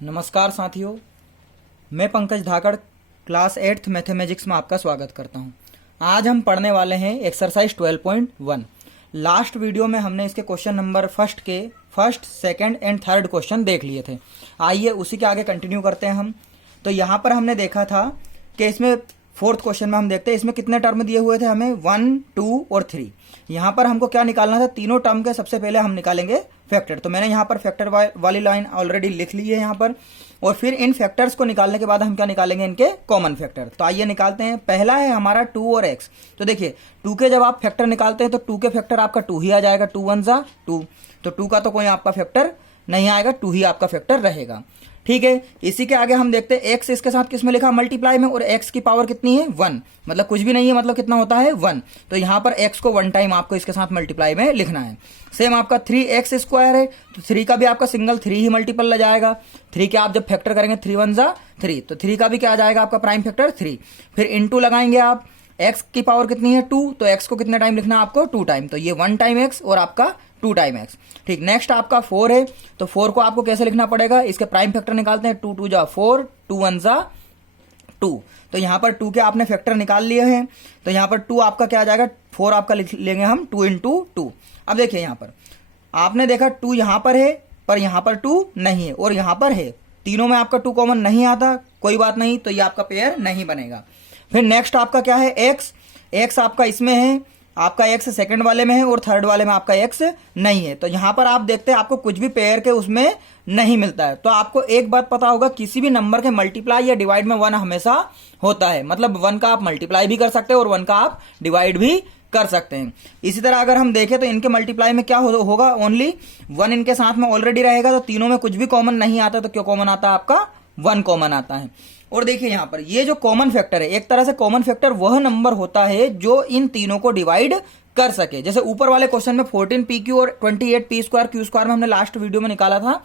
नमस्कार साथियों, मैं पंकज धाकड़ क्लास 8th मैथमेटिक्स में आपका स्वागत करता हूं। आज हम पढ़ने वाले हैं एक्सरसाइज 12.1। लास्ट वीडियो में हमने इसके question number first, second and third question देख लिए थे। आइए उसी के आगे कंटिन्यू करते हैं हम। तो यहाँ पर हमने देखा था कि इसमें फोर्थ क्वेश्चन में हम देखते हैं इसमें कितने टर्म दिए हुए थे हमें, 1, 2 और 3। यहाँ पर हमको क्या निकालना था, तीनों टर्म के सबसे पहले हम निकालेंगे फैक्टर। तो मैंने यहाँ पर फैक्टर वाली लाइन ऑलरेडी लिख ली है यहाँ पर, और फिर इन फैक्टर्स को निकालने के बाद हम क्या निकालेंगे, इनके कॉमन फैक्टर। तो आइए निकालते हैं। पहला है हमारा 2 और x। तो देखिए 2 के जब आप फैक्टर निकालते हैं तो 2 के फैक्टर आपका 2 ही आ जाएगा, 2 1 जा 2। तो 2 का तो कोई आपका फैक्टर नहीं आएगा, 2 ही आपका फैक्टर रहेगा। ठीक है, इसी के आगे हम देखते हैं x इसके साथ किसमें लिखा, मल्टीप्लाई में, और x की पावर कितनी है, 1। मतलब कुछ भी नहीं है, मतलब कितना होता है, 1। तो यहाँ पर x को 1 टाइम आपको इसके साथ मल्टीप्लाई में लिखना है। सेम आपका 3x स्क्वायर है, तो 3 का भी आपका सिंगल 3 ही मल्टीपल ल जाएगा। 3 के आप जब फैक्टर करेंगे 3 1 जा 3, तो 3 का भी क्या आ जाएगा आपका प्राइम फैक्टर 3। फिर इंटू लगाएंगे आप, x की पावर कितनी है 2, तो x को कितने टाइम लिखना है आपको, 2 टाइम। तो ये 1 टाइम x और आपका 2 टाइम x। ठीक, नेक्स्ट आपका 4 है, तो 4 को आपको कैसे लिखना पड़ेगा, इसके प्राइम फैक्टर निकालते हैं। 2 2 जा 4, 2 1 जा 2। तो यहाँ पर 2 के आपने फैक्टर निकाल लिए हैं, तो यहाँ पर 2 आपका क्या आ जाएगा, 4 आपका लिख लेंगे हम 2 इंटू 2। अब देखिए यहाँ पर आपने देखा 2 यहाँ पर है, पर यहाँ पर 2 नहीं है, और यहाँ पर है। तीनों में आपका 2 कॉमन नहीं आता, कोई बात नहीं, तो ये आपका पेयर नहीं बनेगा। फिर नेक्स्ट आपका क्या है, x आपका इसमें है, आपका x सेकंड वाले में है, और थर्ड वाले में आपका x नहीं है। तो यहां पर आप देखते हैं आपको कुछ भी पेयर के उसमें नहीं मिलता है। तो आपको एक बात पता होगा, किसी भी नंबर के मल्टीप्लाई या डिवाइड में 1 हमेशा होता है। मतलब 1 का आप मल्टीप्लाई भी कर सकते हैं और 1 का आप डिवाइड भी कर सकते हैं। इसी तरह अगर हम देखें तो इनके मल्टीप्लाई में क्या होगा, ओनली 1 इनके साथ में ऑलरेडी रहेगा। तो तीनों में कुछ भी कॉमन नहीं आता, तो क्यों कॉमन आता है आपका, 1 कॉमन आता है। और देखिए यहाँ पर ये जो कॉमन फैक्टर है, एक तरह से कॉमन फैक्टर वह नंबर होता है जो इन तीनों को डिवाइड कर सके। जैसे ऊपर वाले क्वेश्चन में 14pq और 28p² q² में हमने लास्ट वीडियो में निकाला था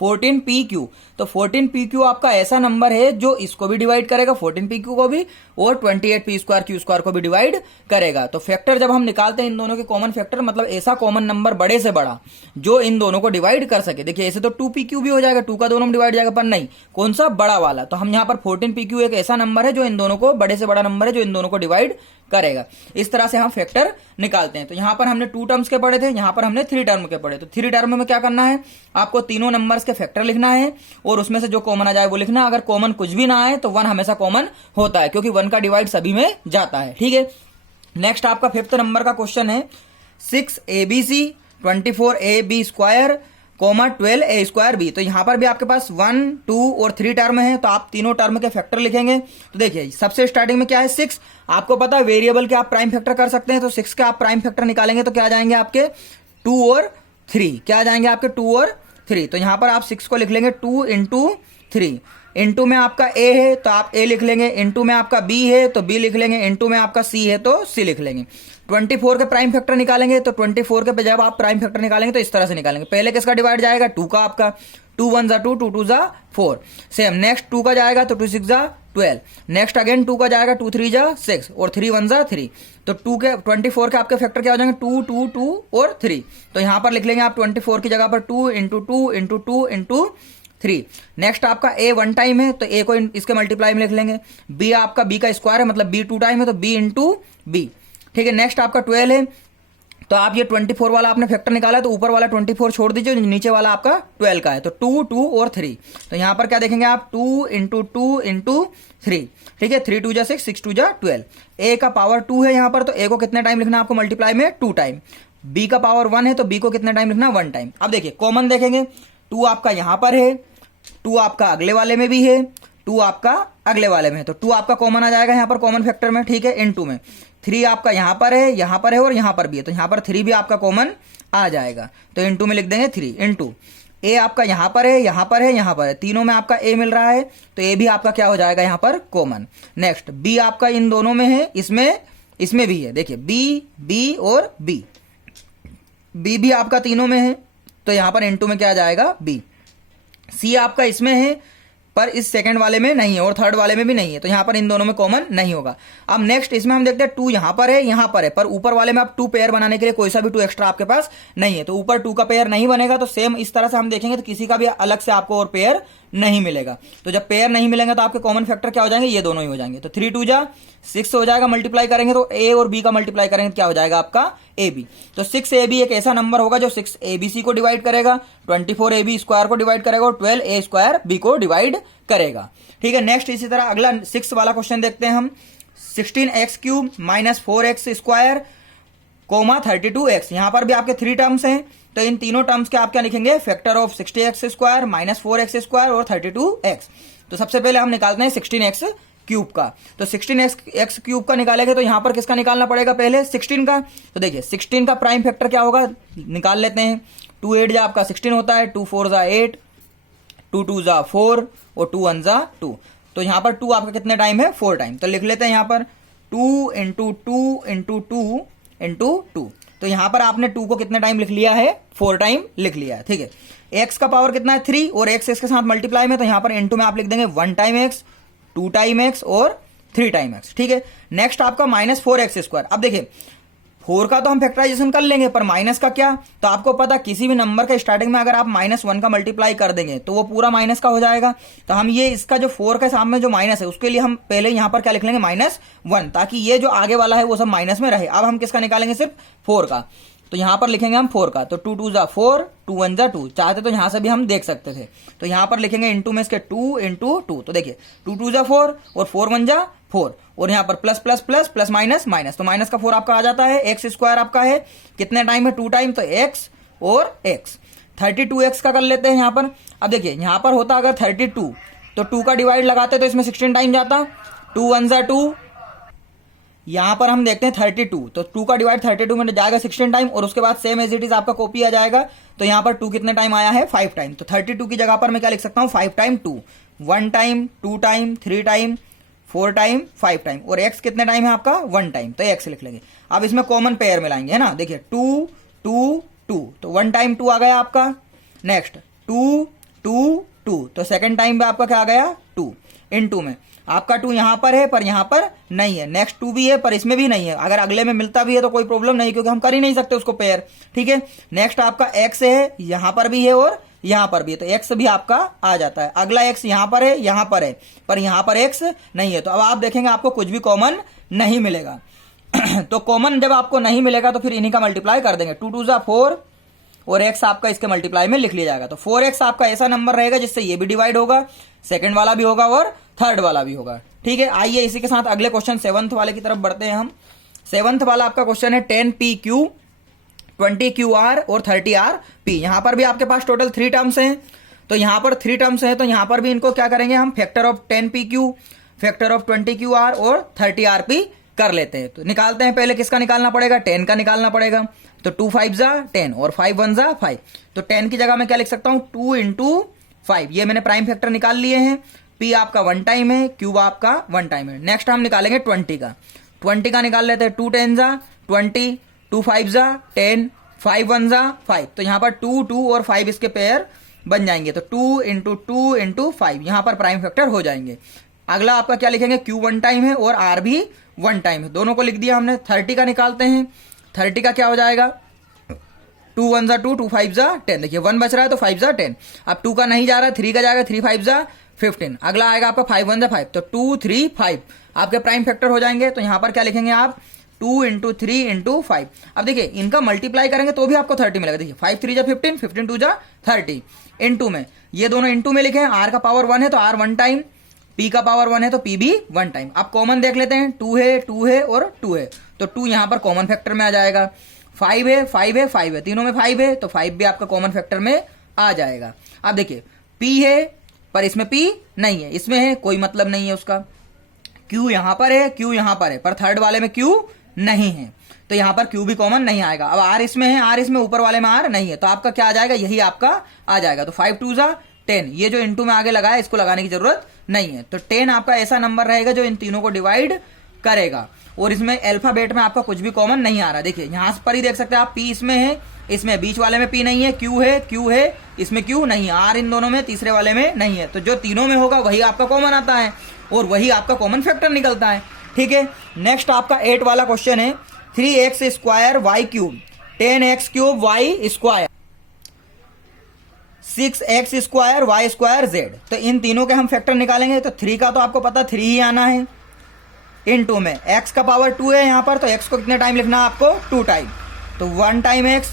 14pq। तो 14pq आपका ऐसा नंबर है जो इसको भी डिवाइड करेगा, 14pq को भी, और 28p² q² को भी डिवाइड करेगा। तो फैक्टर जब हम निकालते हैं इन दोनों के कॉमन फैक्टर, मतलब ऐसा कॉमन नंबर बड़े से बड़ा जो इन दोनों को डिवाइड कर सके। देखिए ऐसे तो 2pq भी हो जाएगा, 2 का दोनों में डिवाइड जाएगा, पर नहीं, कौन सा, बड़ा वाला। तो हम यहाँ पर 14pq एक ऐसा नंबर है जो इन दोनों को, बड़े से बड़ा नंबर है जो इन दोनों को डिवाइड करेगा। इस तरह से हम फैक्टर निकालते हैं। तो यहां पर हमने 2 टर्म्स के पढ़े थे, यहां पर हमने 3 टर्म के पढ़े। तो 3 टर्म में क्या करना है, आपको तीनों नंबर्स के फैक्टर लिखना है, और उसमें से जो कॉमन आ जाए वो लिखना। अगर कॉमन कुछ भी ना आए तो 1 हमेशा कॉमन होता है, क्योंकि 1 का डिवाइड सभी में जाता है। ठीक है, नेक्स्ट आपका 5th नंबर का क्वेश्चन है 6abc 24ab² 12a²b। तो यहां पर भी आपके पास 1, 2 और 3 टर्म है, तो आप तीनों टर्म के फैक्टर लिखेंगे। तो देखिए सबसे स्टार्टिंग में क्या है, 6। आपको पता है वेरिएबल के आप प्राइम फैक्टर कर सकते हैं, तो 6 के आप प्राइम फैक्टर निकालेंगे तो क्या आ जाएंगे आपके 2 और 3। क्या आ जाएंगे आपके 2 और 3। तो यहां पर आप 6 को लिख लेंगे 2 इंटू 3। इंटू में आपका a है तो आप a लिख लेंगे, इंटू में आपका b है तो b लिख लेंगे, इंटू में आपका c है तो c लिख लेंगे। 24 के प्राइम फैक्टर निकालेंगे, तो 24 के जब आप प्राइम फैक्टर निकालेंगे तो इस तरह से निकालेंगे। पहले किसका डिवाइड जाएगा, 2 का आपका, 2 1 जा 2, 2 2 जा 4। सेम नेक्स्ट 2 का जाएगा तो 2 6 जा 12। नेक्स्ट अगेन 2 का जाएगा, 2 3 जा 6, और 3 1 जा 3। तो 24 के आपके फैक्टर क्या हो जाएंगे, 2 2 2 और 3। तो यहां पर लिख लेंगे आप 24 की जगह पर 2 इंटू 2 इंटू 2 इंटू 3। नेक्स्ट आपका a 1 टाइम है, तो a को इसके मल्टीप्लाई में लिख लेंगे। b आपका b का स्क्वायर है, मतलब b 2 टाइम है, तो b इंटू b। ठीक है, नेक्स्ट आपका 12 है, तो आप ये 24 वाला आपने फैक्टर निकाला है, तो ऊपर वाला 24 छोड़ दीजिए, नीचे वाला आपका 12 का है। तो 2 2 और 3। तो यहां पर क्या देखेंगे आप, 2 इंटू 2 इंटू 3। ठीक है, 3 2 जा 6, 6 2 जा 12। a का पावर 2 है यहां पर, तो a को कितने टाइम लिखना है आपको मल्टीप्लाई में, 2 टाइम। b का पावर 1 है, तो b को कितने टाइम लिखना, 1 टाइम। अब देखिए कॉमन देखेंगे, 2 आपका यहां पर है, 2 आपका अगले वाले में भी है, 2 आपका अगले वाले में है, तो 2 आपका कॉमन आ जाएगा यहाँ पर कॉमन फैक्टर में। ठीक है, इनटू में 3 आपका यहाँ पर है और यहाँ पर भी है, तो यहाँ पर 3 भी आपका कॉमन आ जाएगा, तो इनटू में लिख देंगे 3 इंटू। a आपका यहाँ पर है, यहाँ पर है, यहाँ पर है, तीनों में आपका a मिल रहा है, तो a भी आपका क्या हो जाएगा यहाँ पर कॉमन। नेक्स्ट b आपका इन दोनों में है, इसमें भी है। देखिए b और b भी आपका तीनों में है, तो यहाँ पर इनटू में क्या आ जाएगा b। c आपका इसमें है, पर इस सेकंड वाले में नहीं है और थर्ड वाले में भी नहीं है, तो यहां पर इन दोनों में कॉमन नहीं होगा। अब नेक्स्ट इसमें हम देखते हैं 2 यहां पर है, पर ऊपर वाले में आप 2 पेयर बनाने के लिए कोई सा भी 2 एक्स्ट्रा आपके पास नहीं है, तो ऊपर 2 का पेयर नहीं बनेगा। तो सेम इस तरह से हम देखेंगे तो किसी का भी अलग से आपको और पेयर नहीं मिलेगा। तो जब पेयर नहीं मिलेंगे तो आपके कॉमन फैक्टर क्या हो जाएंगे, ये दोनों ही हो जाएंगे। तो 3 2 जा 6 हो जाएगा, मल्टीप्लाई करेंगे तो ए और बी का मल्टीप्लाई करेंगे क्या हो जाएगा आपका ए बी। तो 6 ए बी एक ऐसा नंबर होगा जो 6 ए बी सी को डिवाइड करेगा, 24 ए बी स्क्वायर को डिवाइड करेगा और 12 ए स्क्वायर बी को डिवाइड करेगा। ठीक है, नेक्स्ट इसी तरह अगला 6 वाला क्वेश्चन देखते हैं हम। 16x cube minus 4x square coma 32x। यहां पर भी आपके 3 टर्म्स हैं, तो इन तीनों टर्म्स के आप क्या लिखेंगे, factor of 60x square minus 4x square और 32x। तो सबसे पहले हम निकालते हैं 16x क्यूब का। तो 16x क्यूब का निकालेंगे तो यहां पर किसका निकालना पड़ेगा, पहले 16 का। तो देखिए 16 का प्राइम फैक्टर क्या होगा, निकाल लेते हैं। 2 8 जा आपका 16 होता है, 2 4 जा 8, 2 2 जा 4 और 2 1 जा 2। तो यहां पर 2 आपका कितने टाइम है, 4 टाइम। तो लिख लेते हैं यहां पर 2 इंटू 2 इंटू 2 इंटू 2। तो यहां पर आपने 2 को कितने टाइम लिख लिया है, 4 टाइम लिख लिया है। ठीक है, x का पावर कितना है 3 और x इसके साथ मल्टीप्लाई में, तो यहां पर इनटू में आप लिख देंगे 1 टाइम x, 2 टाइम x और 3 टाइम x। ठीक है, नेक्स्ट आपका माइनस 4x स्क्वायर। अब देखिए 4 का तो हम फैक्टराइजेशन कर लेंगे, पर माइनस का क्या, तो आपको पता किसी भी नंबर का स्टार्टिंग में अगर आप -1 का मल्टीप्लाई कर देंगे तो वो पूरा माइनस का हो जाएगा। तो हम ये इसका जो 4 के सामने जो माइनस है उसके लिए हम पहले यहां पर क्या लिख लेंगे, -1, ताकि ये जो आगे वाला है वो सब माइनस में रहे। अब हम किसका निकालेंगे, सिर्फ 4 का। तो यहां पर लिखेंगे हम 4 का। तो 2 2 जा 4, 2 1 जा 2। चाहते तो यहां से भी हम देख सकते थे। तो यहां पर लिखेंगे इंटू में इसके 2 इंटू 2। तो देखिए 2 2 जा 4 और 4 1 जा 4 और यहां पर plus plus plus plus minus minus. तो माइनस का 4 आपका आ जाता है। एक्स स्क्वायर आपका है कितने टाइम है, 2 टाइम। तो एक्स और एक्स 32x का कर लेते हैं यहां पर। अब देखिए यहां पर होता अगर 32 तो 2 का डिवाइड लगाते तो इसमें 16 टाइम जाता, 2 1 जा 2। यहां पर हम देखते हैं 32, तो 2 का डिवाइड 32 में जाएगा 16 टाइम और उसके बाद सेम एज इट इज आपका कॉपी आ जाएगा। तो यहां पर 2 कितने टाइम आया है, 5 टाइम। तो 32 की जगह पर मैं क्या लिख सकता हूं, 5 time 2, 1 time 2 time 3 time 4 time 5 time और x कितने टाइम है आपका, 1 टाइम। तो x लिख लेंगे। अब इसमें कॉमन पेयर मिलाएंगे, है ना। देखिए 2 2 2 तो 1 टाइम 2 आ गया आपका। नेक्स्ट 2 2 2 तो सेकंड टाइम में आपका क्या आ गया, 2 इन 2 में आपका 2 यहां पर है पर यहां पर नहीं है। नेक्स्ट 2 भी है पर इसमें भी नहीं है। अगर अगले में मिलता भी है तो कोई प्रॉब्लम नहीं, क्योंकि हम कर ही नहीं सकते उसको पेयर। ठीक है, नेक्स्ट आपका x है, यहां पर भी है और यहां पर भी है, तो x भी आपका आ जाता है। अगला x यहां पर है पर यहां पर x नहीं है। तो अब आप देखेंगे आपको कुछ भी कॉमन नहीं मिलेगा। तो कॉमन जब आपको नहीं मिलेगा तो फिर इन्हीं का मल्टीप्लाई कर देंगे। 2 2 जा 4 और x आपका इसके मल्टीप्लाई में लिख लिया जाएगा। तो 4x आपका ऐसा नंबर रहेगा जिससे ये भी डिवाइड होगा, सेकंड वाला भी होगा और थर्ड वाला भी होगा। ठीक है, आइए इसी के साथ अगले क्वेश्चन 7th वाले की तरफ बढ़ते हैं हम। 7th वाला आपका क्वेश्चन है 10pq 20qr और 30rp। यहां पर भी आपके पास टोटल 3 टर्म्स हैं। तो यहां पर 3 टर्म्स हैं, तो यहां पर भी इनको क्या करेंगे हम, factor of 10pq, factor of 20qr और 30rp कर लेते हैं। तो निकालते हैं, पहले किसका निकालना पड़ेगा, 10 का निकालना पड़ेगा। तो 2 5 जा 10 और 5 1 जा 5। तो 10 की जगह मैं क्या लिख सकता हूं, 2 इंटू 5। ये मैंने प्राइम फैक्टर निकाल लिए हैं। p आपका 1 टाइम है, q आपका 1 टाइम है। नेक्स्ट हम निकालेंगे 20 का। 20 का निकाल लेते हैं, 2 10 जा 20, 2 5 जा 10, 5 1 जा 5। तो यहां पर 2 2 और 5 इसके पेयर बन जाएंगे। तो 2 इंटू 2 इंटू 5 यहां पर प्राइम फैक्टर हो जाएंगे। अगला आपका क्या लिखेंगे, q 1 टाइम है और r भी 1 टाइम है, दोनों को लिख दिया हमने। 30 का निकालते हैं। 30 का क्या हो जाएगा, 2 1 जा 2, 2 5 जा 10। देखिए 1 बच रहा है तो 5 जा 10। अब 2 का नहीं जा रहा है, 3 का जाएगा, 3 5 जा 15। अगला आएगा आपका 5 1 जा 5। तो 2 3 5 आपके प्राइम फैक्टर हो जाएंगे। तो यहां पर क्या लिखेंगे आप, 2 इंटू 3 इंटू 5। अब देखिए इनका मल्टीप्लाई करेंगे तो भी आपको 30 मिलेगा। देखिए 5 3 जा 15, 15 2 जा 30। इंटू में ये दोनों इंटू में लिखे हैं। r का पावर 1 है तो r 1 टाइम, p का पावर 1 है तो p भी 1 टाइम। आप कॉमन देख लेते हैं, 2 है और 2 है। तो 2 यहां पर कॉमन फैक्टर में आ जाएगा। 5 है 5 है 5 है, तीनों में 5 है तो 5 भी आपका कॉमन फैक्टर में आ जाएगा। अब देखिए p है पर इसमें p नहीं है, इसमें है कोई मतलब नहीं है उसका। q यहां पर है, q यहां पर है, पर थर्ड वाले में q नहीं है, तो यहां पर q भी कॉमन नहीं आएगा। अब r इसमें है, r इसमें ऊपर वाले में r नहीं है, तो आपका क्या आ जाएगा, यही आपका आ जाएगा। तो 5 2 जा 10, ये जो इंटू में आगे लगाया इसको लगाने की जरूरत नहीं है। तो 10 आपका ऐसा नंबर रहेगा जो इन तीनों को डिवाइड करेगा। और इसमें अल्फाबेट में आपका कुछ भी कॉमन नहीं आ रहा। देखिए यहां पर ही देख सकते हैं आप, p इसमें है, इसमें बीच वाले में p नहीं है, q है, इसमें q नहीं है, r इन दोनों में, तीसरे वाले में नहीं है। तो जो तीनों में होगा वही आपका कॉमन आता है और वही आपका कॉमन फैक्टर निकलता है। ठीक है, नेक्स्ट आपका 8 वाला क्वेश्चन है 3x square y cube 10x cube y square 6x² y² z। तो इन तीनों के हम फैक्टर निकालेंगे। तो 3 का तो आपको पता 3 ही आना है। इन 2 में x का पावर 2 है यहाँ पर, तो x को कितने टाइम लिखना है आपको 2 टाइम। तो 1 टाइम x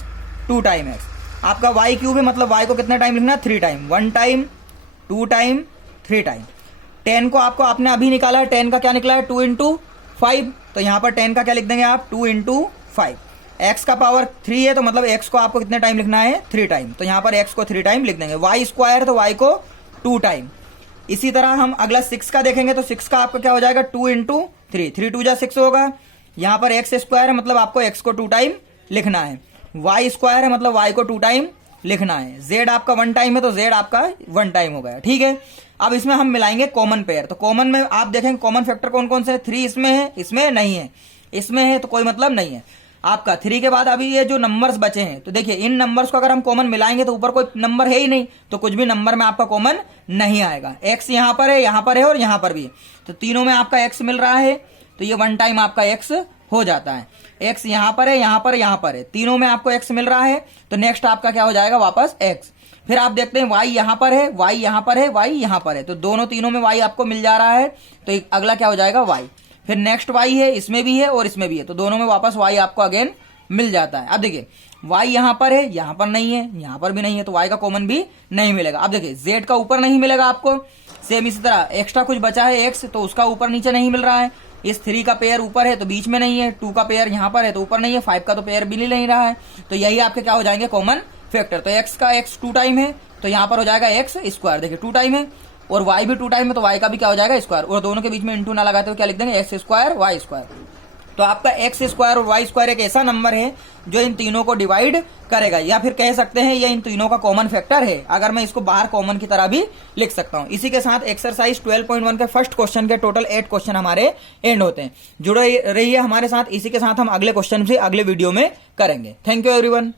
2 टाइम x। आपका y³ है, मतलब y को कितने टाइम लिखना है 3 टाइम। 1 time 2 time 3 time. 10 को आपको आपने अभी निकाला है, 10 का क्या निकला है 2 × 5। तो यहाँ पर 10 का क्या लिख देंगे आप 2 × 5। x का पावर 3 है, तो मतलब x को आपको कितने टाइम लिखना है 3 टाइम। तो यहाँ पर x को 3 टाइम लिख देंगे। y² तो y को 2 टाइम। इसी तरह हम अगला 6 का देखेंगे। तो 6 का आपका क्या हो जाएगा 2 × 3। 3 2 जा 6 होगा। यहाँ पर x² है, मतलब आपको x को 2 टाइम लिखना है। y² है, मतलब y को 2 टाइम लिखना है। z आपका 1 टाइम है, तो z आपका 1 टाइम हो गया। ठीक है, अब इसमें हम मिलाएंगे कॉमन पेयर। तो कॉमन में आप देखेंगे कॉमन फैक्टर कौन कौन से है। 3 इसमें है, इसमें नहीं है, इसमें है, तो कोई मतलब नहीं है आपका। 3 के बाद अभी ये जो नंबर्स बचे हैं, तो देखिए इन नंबर्स को अगर हम कॉमन मिलाएंगे तो ऊपर कोई नंबर है ही नहीं, तो कुछ भी नंबर में आपका कॉमन नहीं आएगा। x यहाँ पर है, यहाँ पर है और यहाँ पर भी है, तो तीनों में आपका x मिल रहा है, तो ये 1 टाइम आपका x हो जाता है। x यहाँ पर है, यहाँ पर, यहाँ पर है, तीनों में आपको x मिल रहा है, तो नेक्स्ट आपका क्या हो जाएगा वापस x। फिर आप देखते हैं y यहाँ पर है, y यहाँ पर है, y यहाँ पर है, तो दोनों तीनों में y आपको मिल जा रहा है, तो अगला क्या हो जाएगा y। फिर नेक्स्ट y है, इसमें भी है और इसमें भी है, तो दोनों में वापस y आपको अगेन मिल जाता है। अब देखिए y यहाँ पर है, यहाँ पर नहीं है, यहाँ पर भी नहीं है, तो y का कॉमन भी नहीं मिलेगा। अब देखिए z का ऊपर नहीं मिलेगा आपको। सेम इसी तरह एक्स्ट्रा कुछ बचा है x, तो उसका ऊपर नीचे नहीं मिल रहा है। इस 3 का पेयर ऊपर है तो बीच में नहीं है, 2 का पेयर यहाँ पर है तो ऊपर नहीं है, 5 का तो पेयर मिल ही नहीं रहा है, तो यही आपके क्या हो जाएंगे कॉमन फैक्टर। तो x का x 2 टाइम है, तो यहाँ पर हो जाएगा x²। देखिए 2 टाइम है और y भी 2 टाइम है, तो y का भी क्या हो जाएगा स्क्वायर, और दोनों के बीच में इंटू ना लगाते हुए क्या लिख देंगे x² y²। तो आपका x² और y² एक ऐसा नंबर है जो इन तीनों को डिवाइड करेगा, या फिर कह सकते हैं ये इन तीनों का कॉमन फैक्टर है। अगर मैं इसको बाहर कॉमन की तरह भी लिख सकता हूं। इसी के साथ एक्सरसाइज 12.1 के फर्स्ट क्वेश्चन के टोटल 8 क्वेश्चन हमारे एंड होते हैं। जुड़े रहिए हमारे साथ। इसी के साथ हम अगले क्वेश्चन से अगले वीडियो में करेंगे। Thank you everyone.